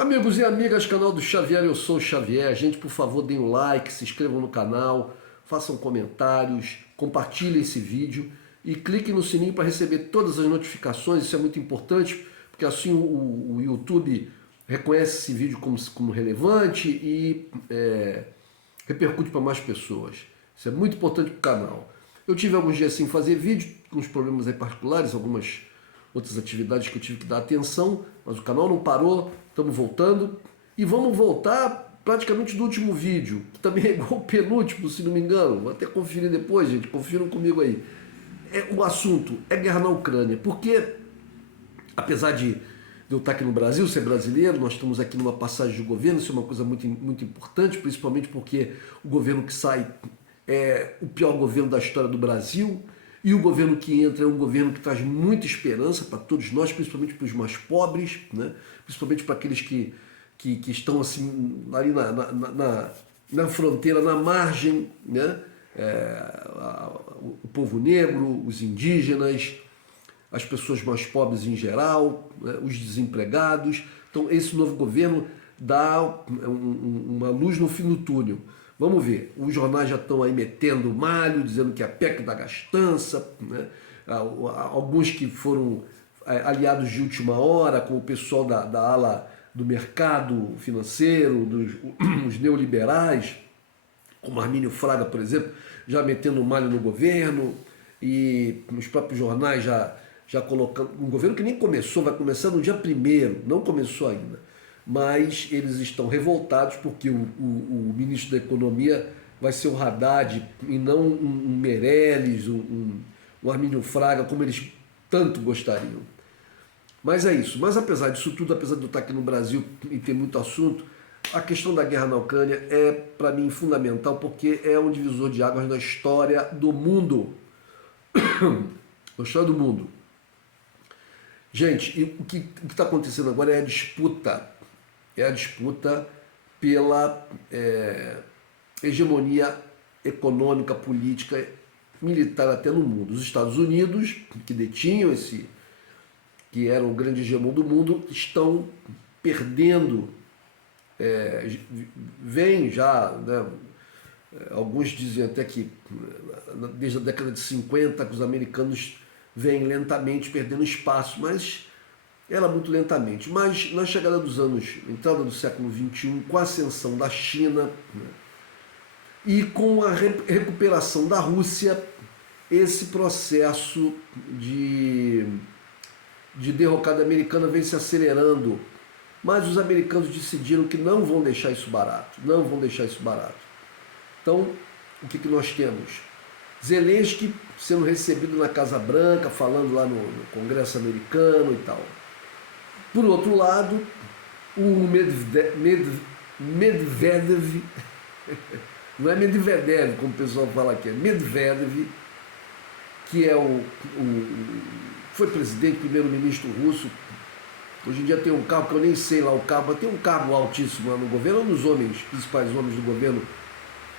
Amigos e amigas, canal do Xavier, eu sou o Xavier. Gente, por favor, deem um like, se inscrevam no canal, façam comentários, compartilhem esse vídeo e cliquem no sininho para receber todas as notificações. Isso é muito importante, porque assim o YouTube reconhece esse vídeo como relevante e repercute para mais pessoas. Isso é muito importante para o canal. Eu tive alguns dias sem fazer vídeo, com uns problemas aí particulares, algumas outras atividades que eu tive que dar atenção, mas o canal não parou, estamos voltando e vamos voltar praticamente do último vídeo, que também é igual o penúltimo, se não me engano, vou até conferir depois, gente, confiram comigo aí. O assunto é guerra na Ucrânia, porque apesar de eu estar aqui no Brasil, ser brasileiro, nós estamos aqui numa passagem de governo, isso é uma coisa muito, muito importante, principalmente porque o governo que sai é o pior governo da história do Brasil, e o governo que entra é um governo que traz muita esperança para todos nós, principalmente para os mais pobres, né? Principalmente para aqueles que estão assim, ali na fronteira, na margem, né? O povo negro, os indígenas, as pessoas mais pobres em geral, né? Os desempregados. Então esse novo governo dá uma luz no fim do túnel. Vamos ver, os jornais já estão aí metendo malho, dizendo que é a PEC da gastança, né? Alguns que foram aliados de última hora, como o pessoal da ala do mercado financeiro, os neoliberais, como Armínio Fraga, por exemplo, já metendo malho no governo, e os próprios jornais já colocando, um governo que nem começou, vai começar no dia 1º, não começou ainda. Mas eles estão revoltados porque o ministro da Economia vai ser o Haddad e não um Meirelles, um Armínio Fraga, como eles tanto gostariam. Mas é isso. Mas apesar disso tudo, apesar de eu estar aqui no Brasil e ter muito assunto, a questão da guerra na Ucrânia é, para mim, fundamental, porque é um divisor de águas na história do mundo. Na história do mundo. Gente, e o que está acontecendo agora é a disputa. É a disputa pela hegemonia econômica, política, militar até no mundo. Os Estados Unidos, que detinham que era o grande hegemon do mundo, estão perdendo, vem já, né, alguns dizem até que desde a década de 50 que os americanos vêm lentamente perdendo espaço, mas era muito lentamente. Mas na chegada dos anos, entrada do século XXI, com a ascensão da China, né, e com a recuperação da Rússia, esse processo de derrocada americana vem se acelerando. Mas os americanos decidiram que não vão deixar isso barato, não vão deixar isso barato. Então, o que nós temos? Zelensky sendo recebido na Casa Branca, falando lá no Congresso americano e tal. Por outro lado, o Medvedev, não é Medvedev, como o pessoal fala aqui, é Medvedev, que é foi presidente, primeiro-ministro russo. Hoje em dia tem um cargo que eu nem sei lá o cargo, mas tem um cargo altíssimo lá no governo, é um dos principais homens do governo,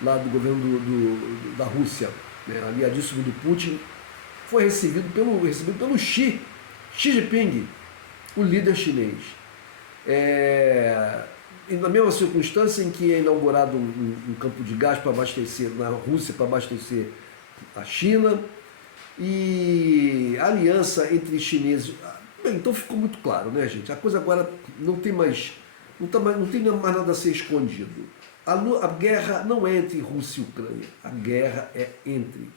lá do governo da Rússia, né, aliadíssimo do Putin, foi recebido pelo Xi Jinping, o líder chinês. E na mesma circunstância em que é inaugurado um campo de gás para abastecer, na Rússia, para abastecer a China, e a aliança entre chineses. Bem, então ficou muito claro, né, gente? A coisa agora não tem mais nada a ser escondido. A guerra não é entre Rússia e Ucrânia, a guerra é entre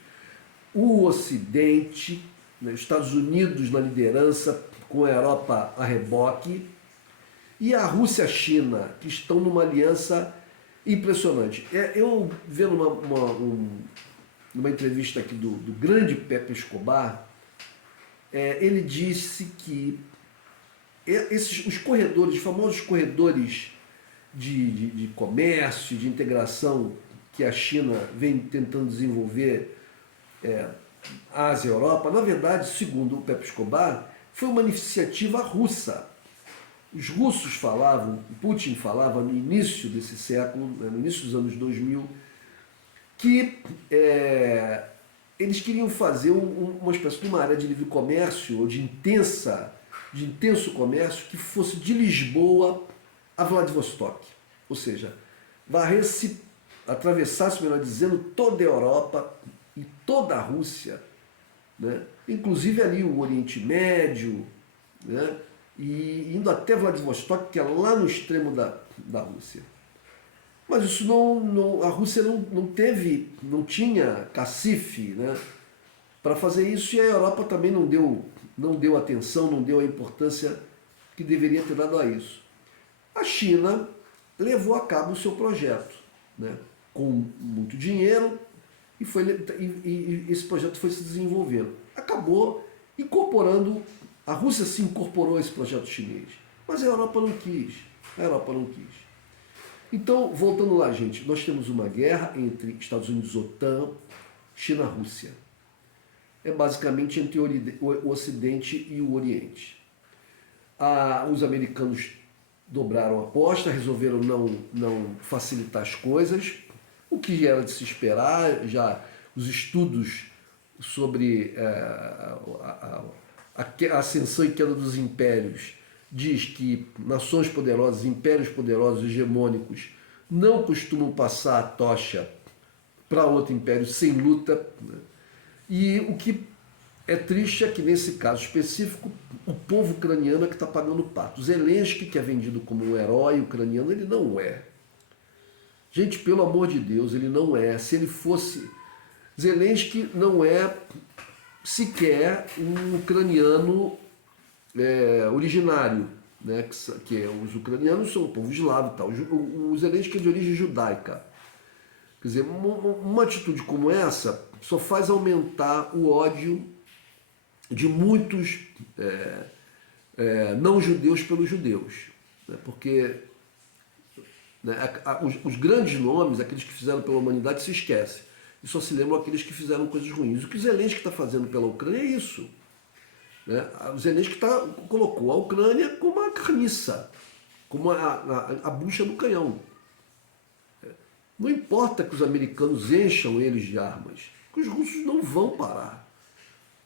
o Ocidente, né, os Estados Unidos na liderança, com a Europa a reboque, e a Rússia e a China, que estão numa aliança impressionante. Eu vendo numa entrevista aqui do grande Pepe Escobar, ele disse que os corredores, os famosos corredores de comércio, de integração que a China vem tentando desenvolver, Ásia e Europa, na verdade, segundo o Pepe Escobar, foi uma iniciativa russa. Os russos falavam, Putin falava no início desse século, no início dos anos 2000, que eles queriam fazer uma espécie de uma área de livre comércio, ou de intenso comércio, que fosse de Lisboa a Vladivostok, ou seja, varrer-se, atravessasse, melhor dizendo, toda a Europa e toda a Rússia, né? Inclusive ali o Oriente Médio, né? E indo até Vladivostok, que é lá no extremo da Rússia. Mas isso a Rússia não tinha cacife, né, para fazer isso, e a Europa também não deu atenção, não deu a importância que deveria ter dado a isso. A China levou a cabo o seu projeto, né, com muito dinheiro, e esse projeto foi se desenvolvendo. Acabou incorporando, a Rússia se incorporou a esse projeto chinês, mas a Europa não quis. A Europa não quis. Então, voltando lá, gente, nós temos uma guerra entre Estados Unidos, OTAN, China-Rússia. É basicamente entre o Ocidente e o Oriente. Os americanos dobraram a aposta, resolveram não facilitar as coisas, o que era de se esperar. Já os estudos sobre a ascensão e queda dos impérios diz que nações poderosas, impérios poderosos, hegemônicos, não costumam passar a tocha para outro império sem luta, né? E o que é triste é que, nesse caso específico, o povo ucraniano é que está pagando o pato. Zelensky, que é vendido como um herói ucraniano, ele não é. Gente, pelo amor de Deus, ele não é. Se ele fosse... Zelensky não é sequer um ucraniano originário, né? Que os ucranianos são o povo eslavo e tal. O Zelensky é de origem judaica. Quer dizer, uma atitude como essa só faz aumentar o ódio de muitos não-judeus pelos judeus, né? Porque, né, os grandes nomes, aqueles que fizeram pela humanidade, se esquecem. E só se lembram aqueles que fizeram coisas ruins. O que o Zelensky está fazendo pela Ucrânia é isso. Né? O Zelensky colocou a Ucrânia como uma carniça, como a bucha do canhão. Não importa que os americanos encham eles de armas, que os russos não vão parar.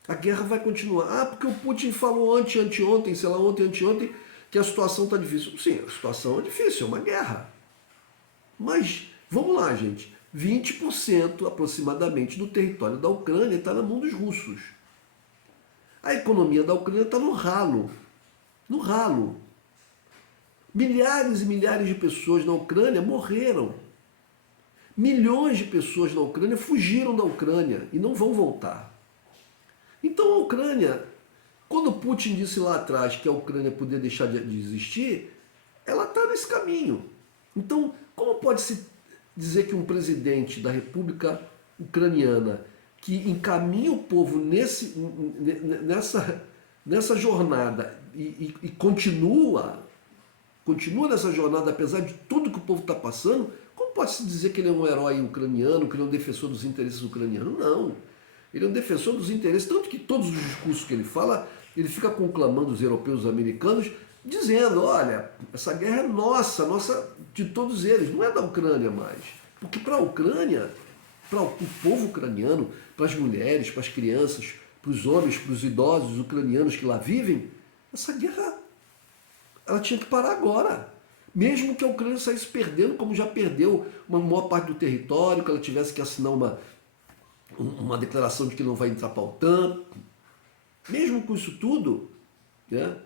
A guerra vai continuar. Porque o Putin falou anteontem, sei lá, anteontem, que a situação está difícil. Sim, a situação é difícil, é uma guerra. Mas, vamos lá, gente, 20% aproximadamente do território da Ucrânia está na mão dos russos. A economia da Ucrânia está no ralo. No ralo. Milhares e milhares de pessoas na Ucrânia morreram. Milhões de pessoas na Ucrânia fugiram da Ucrânia e não vão voltar. Então a Ucrânia, quando Putin disse lá atrás que a Ucrânia poderia deixar de existir, ela está nesse caminho. Então, como pode-se dizer que um presidente da República Ucraniana que encaminha o povo nessa jornada e continua nessa jornada, apesar de tudo que o povo está passando, como pode-se dizer que ele é um herói ucraniano, que ele é um defensor dos interesses ucranianos? Não. Ele é um defensor dos interesses, tanto que todos os discursos que ele fala, ele fica conclamando os europeus e os americanos, dizendo, olha, essa guerra é nossa de todos eles, não é da Ucrânia mais. Porque para a Ucrânia, para o povo ucraniano, para as mulheres, para as crianças, para os homens, para os idosos ucranianos que lá vivem, essa guerra, ela tinha que parar agora. Mesmo que a Ucrânia saísse perdendo, como já perdeu uma maior parte do território, que ela tivesse que assinar uma declaração de que não vai entrar para a OTAN. Mesmo com isso tudo, né,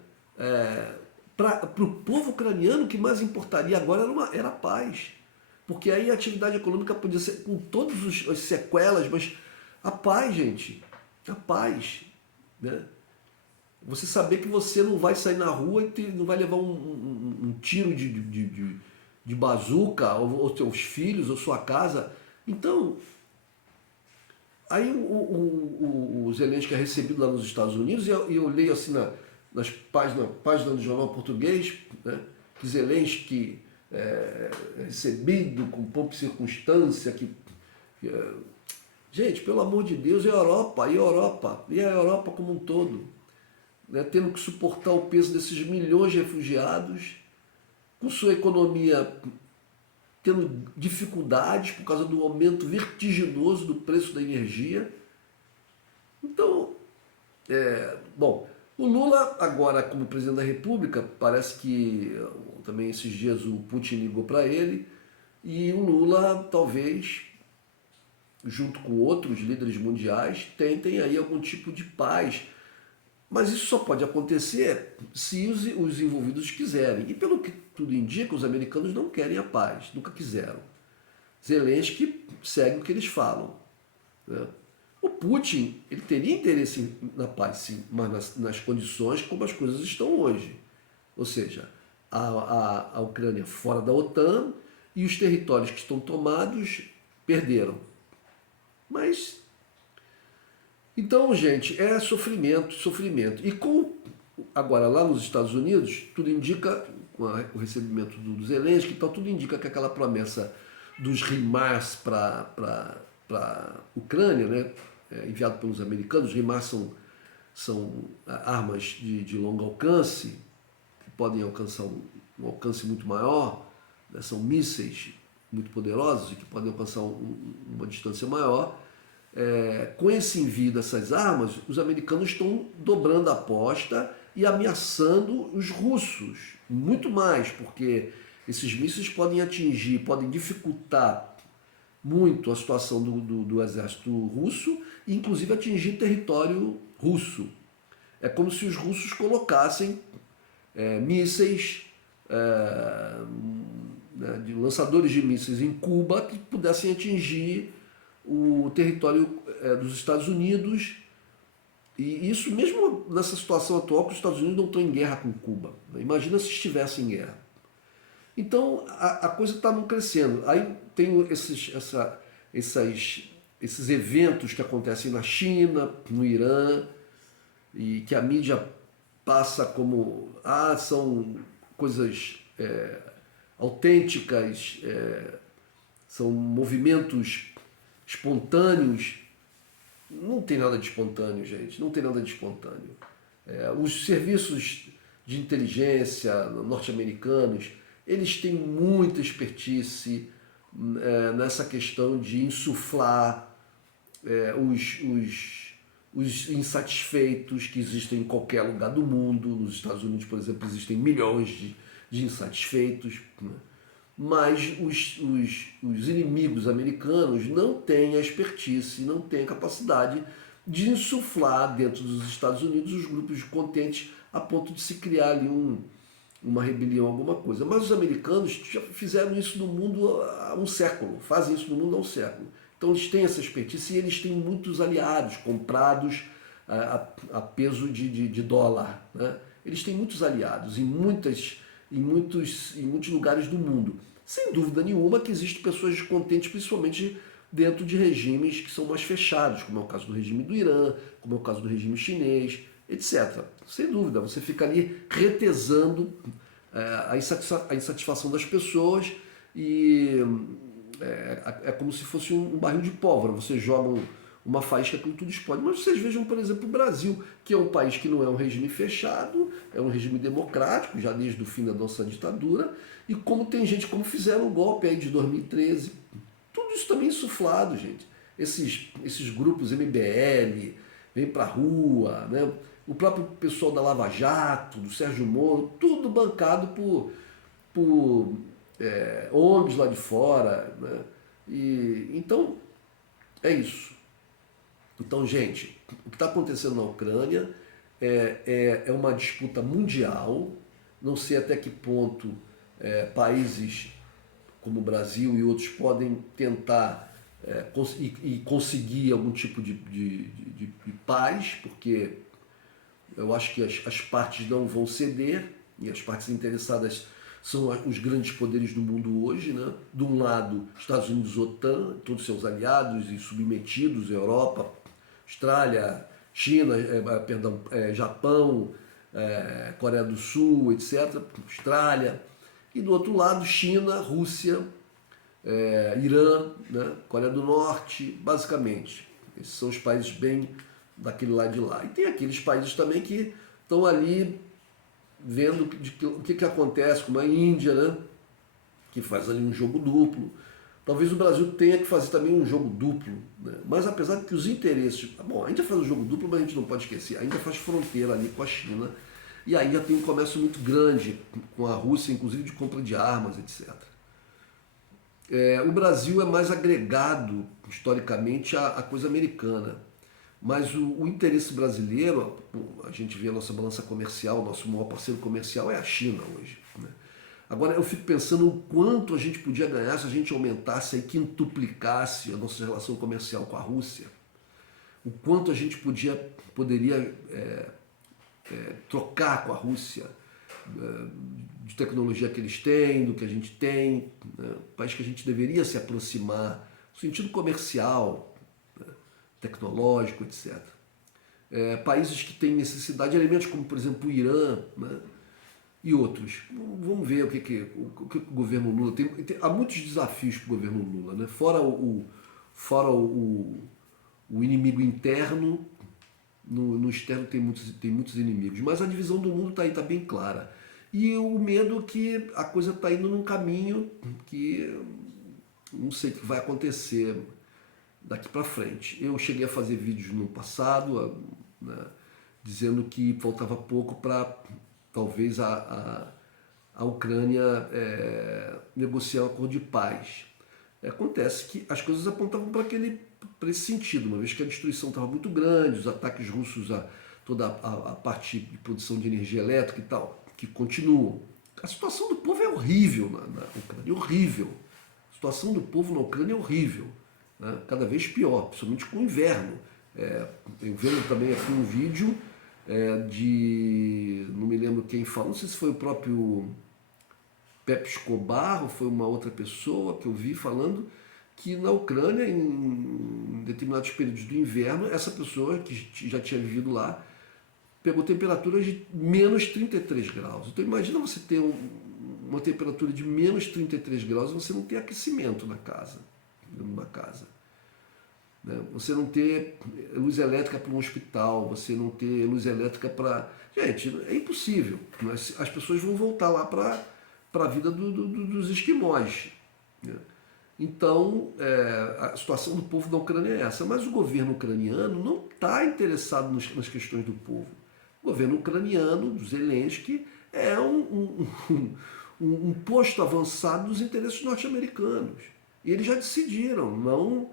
para o povo ucraniano, o que mais importaria agora era a paz. Porque aí a atividade econômica podia ser com todas as sequelas, mas a paz, gente, a paz, né? Você saber que você não vai sair na rua e não vai levar um tiro de bazuca, ou seus filhos, ou sua casa. Então, aí o Zelensky é recebido lá nos Estados Unidos, e eu leio assim nas páginas do jornal português, né, que Zelensky é recebido com pompa e circunstância, gente, pelo amor de Deus, e a Europa como um todo, né, tendo que suportar o peso desses milhões de refugiados, com sua economia tendo dificuldades por causa do aumento vertiginoso do preço da energia. Então, bom, O Lula, agora como presidente da República, parece que também esses dias o Putin ligou para ele, e o Lula talvez, junto com outros líderes mundiais, tentem aí algum tipo de paz. Mas isso só pode acontecer se os envolvidos quiserem. E pelo que tudo indica, os americanos não querem a paz, nunca quiseram. Zelensky segue o que eles falam, né? O Putin, ele teria interesse na paz, sim, mas nas condições como as coisas estão hoje. Ou seja, a Ucrânia fora da OTAN e os territórios que estão tomados perderam. Mas, então, gente, é sofrimento, sofrimento. E agora, lá nos Estados Unidos, tudo indica, com o recebimento do Zelensky, então tudo indica que aquela promessa dos HIMARS para a Ucrânia, né, enviado pelos americanos. Os HIMARS são armas de longo alcance, que podem alcançar um alcance muito maior, né, são mísseis muito poderosos e que podem alcançar uma distância maior. Com esse envio dessas armas, os americanos estão dobrando a aposta e ameaçando os russos, muito mais, porque esses mísseis podem atingir, podem dificultar muito a situação do exército russo e inclusive atingir território russo. É como se os russos colocassem mísseis, né, de lançadores de mísseis em Cuba que pudessem atingir o território dos Estados Unidos. E isso mesmo nessa situação atual, que os Estados Unidos não estão em guerra com Cuba. Imagina se estivessem em guerra. Então a coisa está crescendo. Aí tem esses eventos que acontecem na China, no Irã, e que a mídia passa como são coisas autênticas, são movimentos espontâneos. Não tem nada de espontâneo, gente, não tem nada de espontâneo. Os serviços de inteligência norte-americanos, eles têm muita expertise nessa questão de insuflar os insatisfeitos que existem em qualquer lugar do mundo. Nos Estados Unidos, por exemplo, existem milhões de insatisfeitos, né? Mas os inimigos americanos não têm a expertise, não têm a capacidade de insuflar dentro dos Estados Unidos os grupos de contentes a ponto de se criar ali uma rebelião, alguma coisa. Mas os americanos já fizeram isso no mundo há um século, fazem isso no mundo há um século. Então eles têm essa expertise e eles têm muitos aliados comprados a peso de dólar, né? Eles têm muitos aliados em muitos lugares do mundo. Sem dúvida nenhuma que existem pessoas descontentes, principalmente dentro de regimes que são mais fechados, como é o caso do regime do Irã, como é o caso do regime chinês, etc. Sem dúvida, você fica ali retesando a insatisfação das pessoas e é como se fosse um barril de pólvora. Você joga uma faísca que tudo explode. Mas vocês vejam, por exemplo, o Brasil, que é um país que não é um regime fechado, é um regime democrático, já desde o fim da nossa ditadura, e como tem gente, como fizeram o golpe aí de 2013. Tudo isso também insuflado, gente. Esses grupos MBL, vem pra rua, né? O próprio pessoal da Lava Jato, do Sérgio Moro, tudo bancado por ONGs lá de fora, né? Então, é isso. Então, gente, o que está acontecendo na Ucrânia é uma disputa mundial. Não sei até que ponto países como o Brasil e outros podem tentar conseguir algum tipo de paz, porque eu acho que as partes não vão ceder, e as partes interessadas são os grandes poderes do mundo hoje, né? De um lado, Estados Unidos, OTAN, todos seus aliados e submetidos, Europa, Austrália, China, Japão, Coreia do Sul, etc., Austrália. E do outro lado, China, Rússia, Irã, né? Coreia do Norte, basicamente. Esses são os países bem daquele lado de lá. E tem aqueles países também que estão ali vendo o que acontece, como a Índia, né? Que faz ali um jogo duplo. Talvez o Brasil tenha que fazer também um jogo duplo, né? Mas apesar de que os interesses... Bom, a Índia faz um jogo duplo, mas a gente não pode esquecer. A Índia faz fronteira ali com a China e a Índia tem um comércio muito grande com a Rússia, inclusive de compra de armas, etc. O Brasil é mais agregado, historicamente, à coisa americana. Mas o interesse brasileiro, a gente vê a nossa balança comercial, o nosso maior parceiro comercial é a China hoje, né? Agora eu fico pensando o quanto a gente podia ganhar se a gente aumentasse e quintuplicasse a nossa relação comercial com a Rússia. O quanto a gente poderia trocar com a Rússia de tecnologia que eles têm, do que a gente tem, né? Um país que a gente deveria se aproximar, no sentido comercial, né? Tecnológico, etc. Países que têm necessidade de elementos como, por exemplo, o Irã, né? E outros. Vamos ver o que o governo Lula tem. Há muitos desafios para o governo Lula, né? Fora o inimigo interno, no externo tem muitos inimigos. Mas a divisão do mundo está aí, está bem clara. E o medo que a coisa está indo num caminho que não sei o que vai acontecer daqui para frente. Eu cheguei a fazer vídeos no passado, né, dizendo que faltava pouco para talvez a Ucrânia negociar um acordo de paz. Acontece que as coisas apontavam para esse sentido, uma vez que a destruição estava muito grande, os ataques russos a toda a parte de produção de energia elétrica e tal, que continuam. A situação do povo é horrível na Ucrânia, horrível. A situação do povo na Ucrânia é horrível, né? Cada vez pior, principalmente com o inverno. Eu vendo também aqui um vídeo não me lembro quem falou, não sei se foi o próprio Pepe Escobar ou foi uma outra pessoa que eu vi falando que na Ucrânia, em determinados períodos do inverno, essa pessoa que já tinha vivido lá pegou temperaturas de menos 33 graus. Então imagina você ter uma temperatura de menos 33 graus e você não ter aquecimento na casa, numa casa. Você não ter luz elétrica para um hospital, você não ter luz elétrica para... Gente, é impossível. As pessoas vão voltar lá para a vida dos esquimós, né? Então, a situação do povo da Ucrânia é essa. Mas o governo ucraniano não está interessado nas questões do povo. O governo ucraniano, do Zelensky, é um posto avançado dos interesses norte-americanos. E eles já decidiram, não...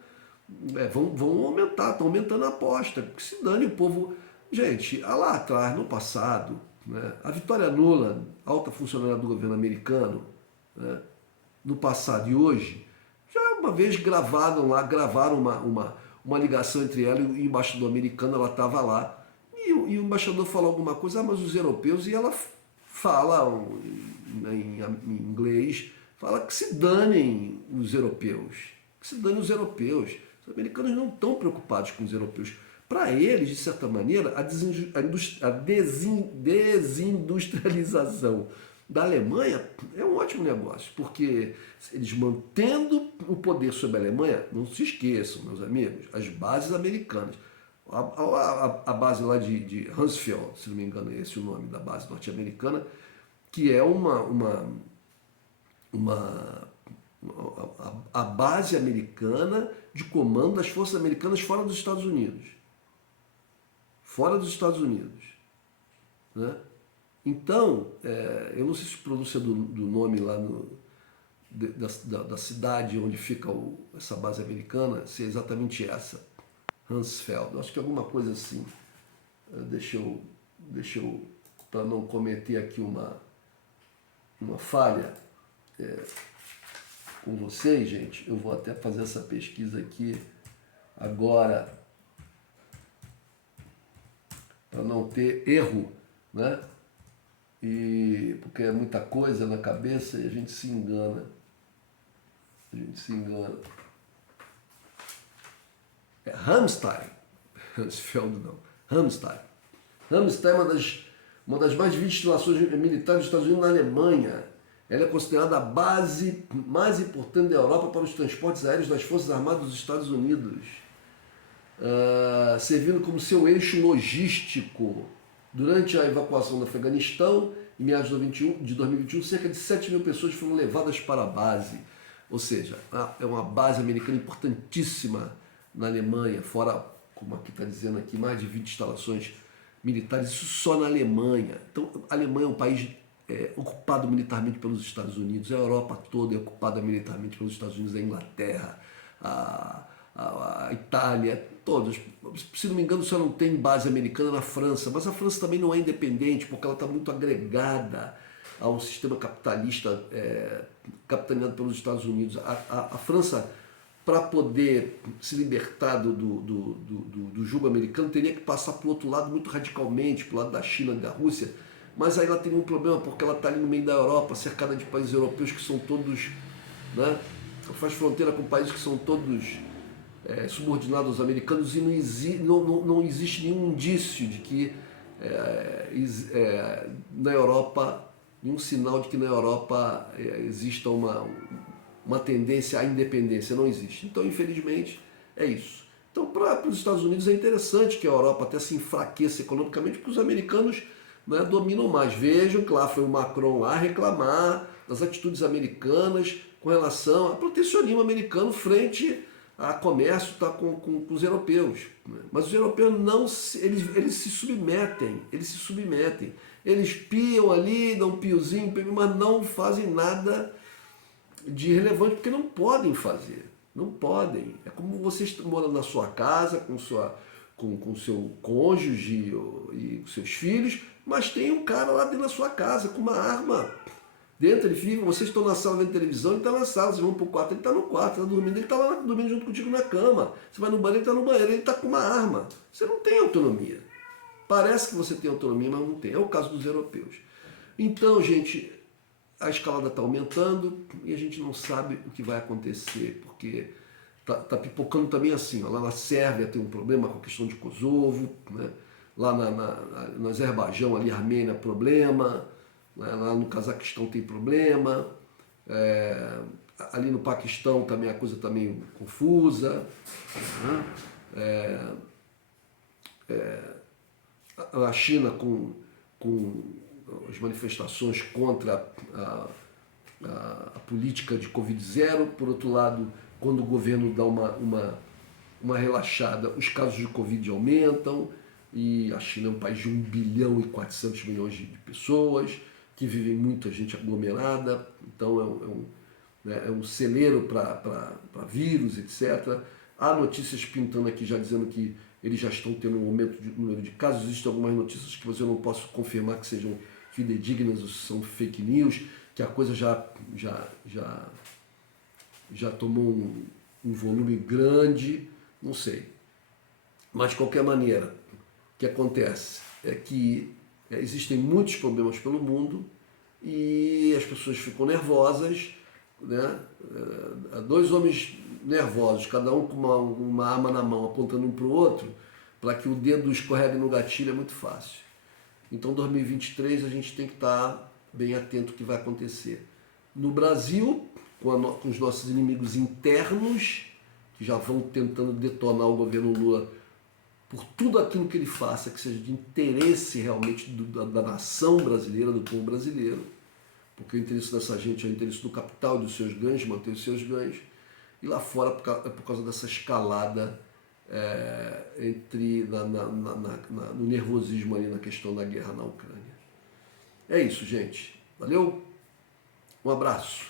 vão aumentar, estão aumentando a aposta, porque se dane o povo. Gente, lá atrás, no passado, né, a Vitória Nuland, alta funcionária do governo americano, né, no passado e hoje, já uma vez gravaram uma ligação entre ela e o embaixador americano, ela estava lá, e o embaixador falou alguma coisa, mas os europeus, e ela fala em inglês, fala que se danem os europeus, que se danem os europeus. Os americanos não estão preocupados com os europeus. Para eles, de certa maneira, a desindustrialização da Alemanha é um ótimo negócio, porque eles mantendo o poder sobre a Alemanha, não se esqueçam, meus amigos, as bases americanas, a base lá de Hansfeld, se não me engano é esse o nome da base norte-americana, que é a base americana de comando das forças americanas fora dos Estados Unidos. Fora dos Estados Unidos, né? Então, eu não sei se pronúncia do nome lá da cidade onde fica essa base americana, se é exatamente essa, Hansfeld. Acho que é alguma coisa assim. Deixa eu para não cometer aqui uma falha com vocês, gente, eu vou até fazer essa pesquisa aqui agora para não ter erro, né? Porque é muita coisa na cabeça e a gente se engana. É Ramstein. Hansfeld não. Ramstein. Ramstein é uma das mais vistas instalações militares dos Estados Unidos na Alemanha. Ela é considerada a base mais importante da Europa para os transportes aéreos das Forças Armadas dos Estados Unidos, servindo como seu eixo logístico. Durante a evacuação do Afeganistão, em meados de 2021, cerca de 7 mil pessoas foram levadas para a base. ou seja, é uma base americana importantíssima na Alemanha, fora, como aqui está dizendo aqui, mais de 20 instalações militares, isso só na Alemanha. Então, a Alemanha é um país ocupado militarmente pelos Estados Unidos, a Europa toda é ocupada militarmente pelos Estados Unidos, a Inglaterra, a Itália, todos. Se não me engano, só não tem base americana na França, mas a França também não é independente, porque ela está muito agregada ao sistema capitalista capitaneado pelos Estados Unidos. A França, para poder se libertar do jugo americano, teria que passar para o outro lado muito radicalmente, para o lado da China e da Rússia, mas aí ela tem um problema, porque ela está ali no meio da Europa, cercada de países europeus que são todos, né, faz fronteira com países que são todos subordinados aos americanos, e não existe nenhum indício de que na Europa, nenhum sinal de que na Europa exista uma tendência à independência, não existe. Então, infelizmente, é isso. Então, para os Estados Unidos é interessante que a Europa até se enfraqueça economicamente, porque os americanos, né, dominam mais. Vejam que lá foi o Macron lá reclamar das atitudes americanas com relação ao protecionismo americano frente a comércio com os europeus. Mas os europeus não eles se submetem, eles piam ali, dão um piozinho, mas não fazem nada de relevante, porque não podem fazer. Não podem. É como você mora na sua casa, com seu cônjuge e com seus filhos, mas tem um cara lá dentro da sua casa com uma arma. Dentro ele fica, vocês estão na sala vendo televisão, ele está na sala, vocês vão para o quarto, ele está no quarto, está dormindo, ele está lá dormindo junto contigo na cama. Você vai no banheiro, ele está no banheiro, ele está com uma arma. Você não tem autonomia. Parece que você tem autonomia, mas não tem. É o caso dos europeus. Então, gente, a escalada está aumentando e a gente não sabe o que vai acontecer, porque está pipocando também assim. Ó, lá na Sérvia tem um problema com a questão de Kosovo, né? Lá no Azerbaijão, ali, Armênia, problema. Lá no Cazaquistão tem problema, ali no Paquistão também a coisa está meio confusa, né? A China com as manifestações contra a política de Covid-0, por outro lado, quando o governo dá uma relaxada, os casos de Covid aumentam, e a China é um país de 1 bilhão e 400 milhões de pessoas, que vivem muita gente aglomerada, então é um celeiro para vírus, etc. Há notícias pintando aqui já dizendo que eles já estão tendo um aumento de número de casos. Existem algumas notícias que eu não posso confirmar que sejam fidedignas ou são fake news, que a coisa já tomou um volume grande, não sei. Mas, de qualquer maneira, o que acontece é que existem muitos problemas pelo mundo e as pessoas ficam nervosas, né? Dois homens nervosos, cada um com uma arma na mão, apontando um para o outro, para que o dedo escorregue no gatilho é muito fácil. Então, 2023 a gente tem que estar bem atento ao que vai acontecer. No Brasil, com os nossos inimigos internos, que já vão tentando detonar o governo Lula por tudo aquilo que ele faça, que seja de interesse realmente da nação brasileira, do povo brasileiro, porque o interesse dessa gente é o interesse do capital e dos seus ganhos, manter os seus ganhos, e lá fora é por causa dessa escalada no nervosismo ali na questão da guerra na Ucrânia. É isso, gente. Valeu? Um abraço.